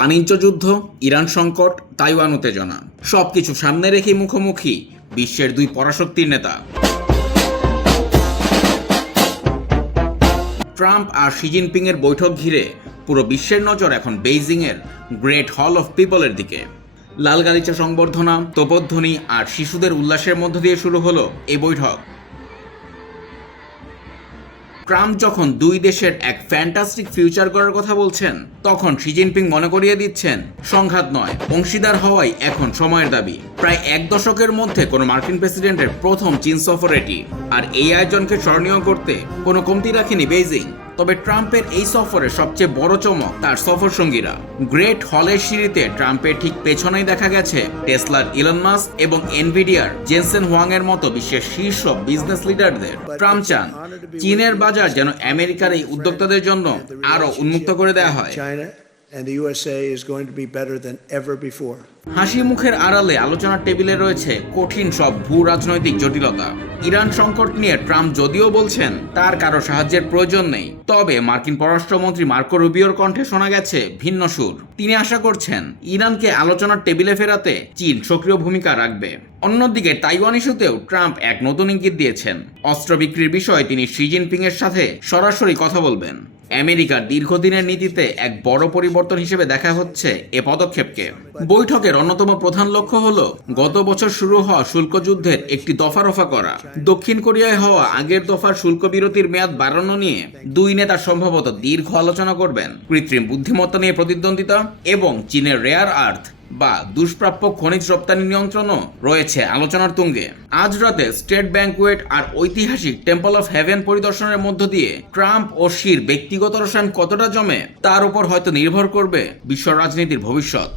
বাণিজ্য যুদ্ধ, ইরান সংকট, তাইওয়ান উত্তেজনা সবকিছু সামনে রেখে মুখোমুখি বিশ্বের দুই পরাশক্তির নেতা। ট্রাম্প আর শি জিনপিং এর বৈঠক ঘিরে পুরো বিশ্বের নজর এখন বেইজিং এর গ্রেট হল অফ পিপলের দিকে। লাল গালিচা সংবর্ধনা, তোপধ্বনি আর শিশুদের উল্লাসের মধ্য দিয়ে শুরু হলো এই বৈঠক। ট্রাম্প যখন দুই দেশের এক ফ্যান্টাস্টিক ফিউচার করার কথা বলছেন, তখন শি জিনপিং মনে করিয়ে দিচ্ছেন সংঘাত নয়, অংশীদার হওয়াই এখন সময়ের দাবি। প্রায় এক দশকের মধ্যে কোনো মার্কিন প্রেসিডেন্টের প্রথম চীন সফর এটি, আর এই আয়োজনকে স্মরণীয় করতে কোনো কমতি রাখেনি বেইজিং। তবে ট্রাম্পের এই সফরের সবচেয়ে বড় চমক তার সফর সঙ্গীরা। গ্রেট হলের সিঁড়িতে ট্রাম্পের ঠিক পেছনেই দেখা গেছে টেসলার ইলন মাস্ক এবং এনভিডিয়ার জেনসেন হুয়াং এর মতো বিশ্বের শীর্ষ বিজনেস লিডারদের। ট্রাম্প চান চীনের বাজার যেন আমেরিকার এই উদ্যোক্তাদের জন্য আরও উন্মুক্ত করে দেওয়া হয়। And the USA is going to be better than ever before. হাসি মুখের আড়ালে আলোচনার টেবিলে রয়েছে কঠিন সব ভূ রাজনৈতিক জটিলতা। ইরান সংকট নিয়ে ট্রাম্প যদিও বলছেন তার কারো সাহায্যের প্রয়োজন নেই, তবে মার্কিন পররাষ্ট্রমন্ত্রী মার্কো রুবিওর কণ্ঠে শোনা গেছে ভিন্ন সুর। তিনি আশা করছেন ইরানকে আলোচনার টেবিলে ফেরাতে চীন সক্রিয় ভূমিকা রাখবে। অন্যদিকে তাইওয়ান ইস্যুতেও ট্রাম্প এক নতুন ইঙ্গিত দিয়েছেন। অস্ত্র বিক্রির বিষয়ে তিনি শি জিনপিং এর সাথে সরাসরি কথা বলবেন। আমেরিকার দীর্ঘদিনের নীতিতে এক বড় পরিবর্তন হিসেবে দেখা হচ্ছে এ পদক্ষেপকে। বৈঠকের অন্যতম প্রধান লক্ষ্য হলো গত বছর শুরু হওয়া শুল্ক যুদ্ধের একটি দফা রফা করা। দক্ষিণ কোরিয়ায় হওয়া আগের দফার শুল্ক বিরতির মেয়াদ বাড়ানো নিয়ে দুই নেতা সম্ভবত দীর্ঘ আলোচনা করবেন। কৃত্রিম বুদ্ধিমত্তা নিয়ে প্রতিদ্বন্দ্বিতা এবং চীনের রেয়ার আর্থ বা দুষ্প্রাপ্য খনিজ রপ্তানি নিয়ন্ত্রণও রয়েছে আলোচনার তুঙ্গে। আজ রাতে স্টেট ব্যাংকুয়েট আর ঐতিহাসিক টেম্পল অফ হেভেন পরিদর্শনের মধ্য দিয়ে ট্রাম্প ও শির ব্যক্তিগত রসায়ন কতটা জমে তার উপর হয়তো নির্ভর করবে বিশ্ব রাজনীতির ভবিষ্যৎ।